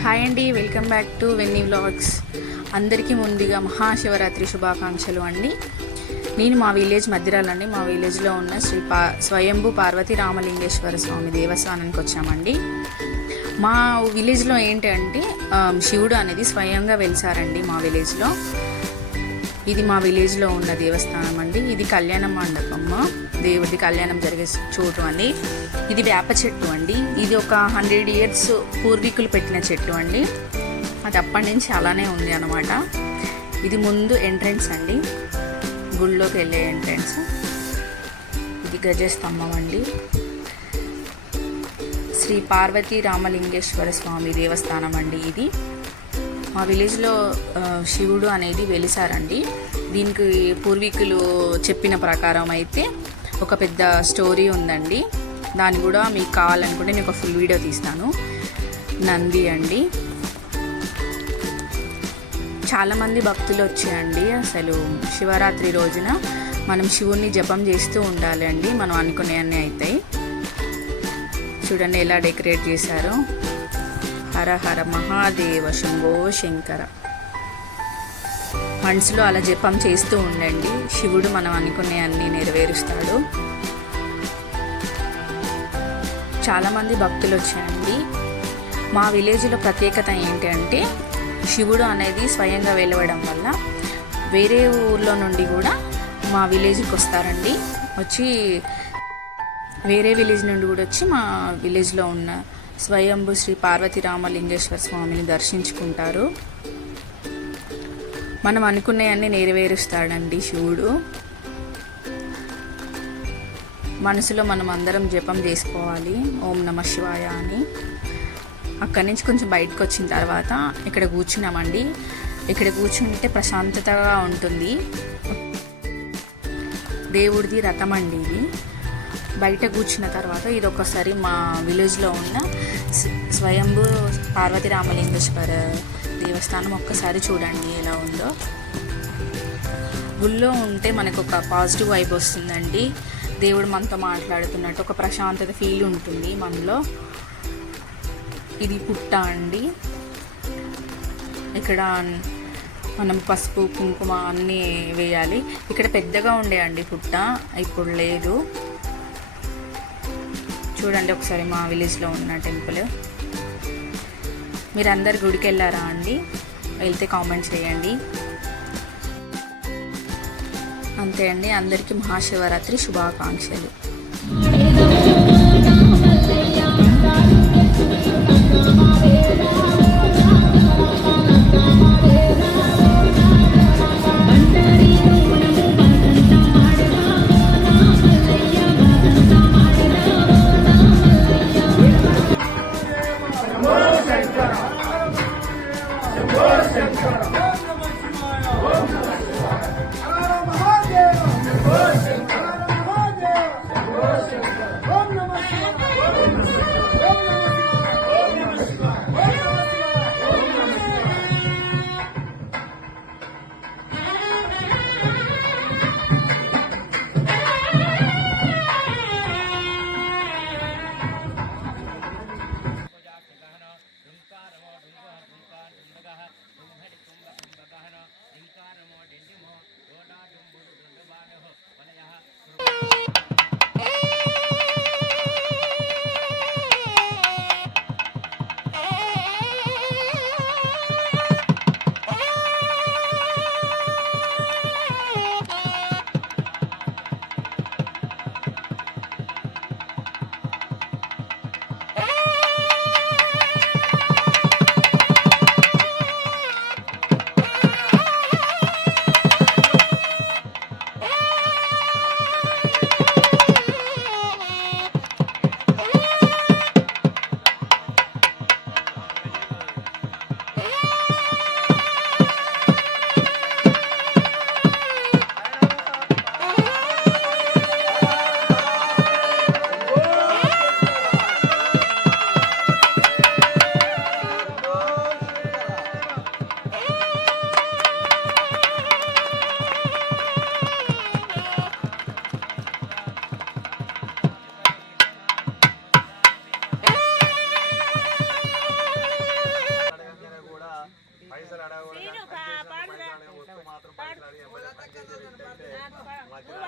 Hi అండి, welcome back to వెన్నీ vlogs. అందరికీ ముందుగా మహాశివరాత్రి శుభాకాంక్షలు అండి. నేను మా విలేజ్ మధ్యరాలండి. మా విలేజ్లో ఉన్న స్వయంభూ పార్వతీ రామలింగేశ్వర స్వామి దేవస్థానానికి వచ్చామండి. మా విలేజ్లో ఏంటంటే శివుడు అనేది స్వయంగా వెలిసారండి మా విలేజ్లో. ఇది మా విలేజ్లో ఉన్న దేవస్థానం అండి. ఇది కళ్యాణ మండపము, దేవుడి కళ్యాణం జరిగే చోటు అండి. ఇది వేప చెట్టు అండి. ఇది ఒక 100 years పూర్వీకులు పెట్టిన చెట్టు అండి. అది అప్పటి నుంచి అలానే ఉంది అనమాట. ఇది ముందు ఎంట్రన్స్ అండి, గుళ్ళోకి వెళ్ళే ఎంట్రన్స్. ఇది గజస్తంభం అండి. శ్రీ పార్వతీ రామలింగేశ్వర స్వామి దేవస్థానం అండి. ఇది మా విలేజ్లో శివుడు అనేది వెలిసారండి. దీనికి పూర్వీకులు చెప్పిన ప్రకారం అయితే ఒక పెద్ద స్టోరీ ఉందండి. దాన్ని కూడా మీకు కావాలనుకుంటే నేను ఒక ఫుల్ వీడియో తీస్తాను. నంది అండి. చాలామంది భక్తులు వచ్చాయండి. అసలు శివరాత్రి రోజున మనం శివుణ్ణి జపం చేస్తూ ఉండాలి అండి. మనం అనుకునేవన్నీ అవుతాయి. చూడండి ఎలా డెకరేట్ చేశారో. హర హర మహాదేవ శంభో శంకర. మనసులో అలా జపం చేస్తూ ఉండండి. శివుడు మనం అనుకునే అన్నీ నెరవేరుస్తాడు. చాలామంది భక్తులు వచ్చాయండి. మా విలేజ్లో ప్రత్యేకత ఏంటంటే శివుడు అనేది స్వయంగా వెలవడం వల్ల వేరే ఊర్లో నుండి కూడా మా విలేజ్కి వస్తారండి. వచ్చి వేరే విలేజ్ నుండి కూడా వచ్చి మా విలేజ్లో ఉన్న స్వయంభూ శ్రీ పార్వతీ రామలింగేశ్వర స్వామిని దర్శించుకుంటారు. మనం అనుకునేవన్నీ నెరవేరుస్తాడండి శివుడు. మనసులో మనం అందరం జపం చేసుకోవాలి, ఓం నమః శివాయ అని. అక్కడి నుంచి కొంచెం బయటకు వచ్చిన తర్వాత ఇక్కడ కూర్చున్నామండి. ఇక్కడ కూర్చుంటే ప్రశాంతతగా ఉంటుంది. దేవుడిది రథం అండి ఇది. బయట కూర్చున్న తర్వాత ఇది ఒకసారి మా విలేజ్లో ఉన్న స్వయంభూ పార్వతీ రామలింగేశ్వర దేవస్థానం ఒక్కసారి చూడండి ఎలా ఉందో. గుళ్ళో ఉంటే మనకు ఒక పాజిటివ్ వైబ్ వస్తుందండి. దేవుడు మనతో మాట్లాడుతున్నట్టు ఒక ప్రశాంతత ఫీల్ ఉంటుంది మనలో. ఇది పుట్ట అండి. ఇక్కడ మనం పసుపు కుంకుమ అన్నీ వేయాలి. ఇక్కడ పెద్దగా ఉండే అండి పుట్ట, ఇప్పుడు లేదు. చూడండి ఒకసారి మా విలేజ్లో ఉన్న టెంపుల్. మీరు అందరు గుడికి వెళ్ళారా అండి? వెళ్తే కామెంట్ చేయండి. అంతే అండి. అందరికీ మహాశివరాత్రి శుభాకాంక్షలు. అడగకూడదు. సీను పని చేసినప్పుడు పాడురా. పైసలు అడగ, వస్తూ మాత్రం పైసలు అడిగి ఎమ్మటే పని చేసేది ఏంటంటే మధ్యలో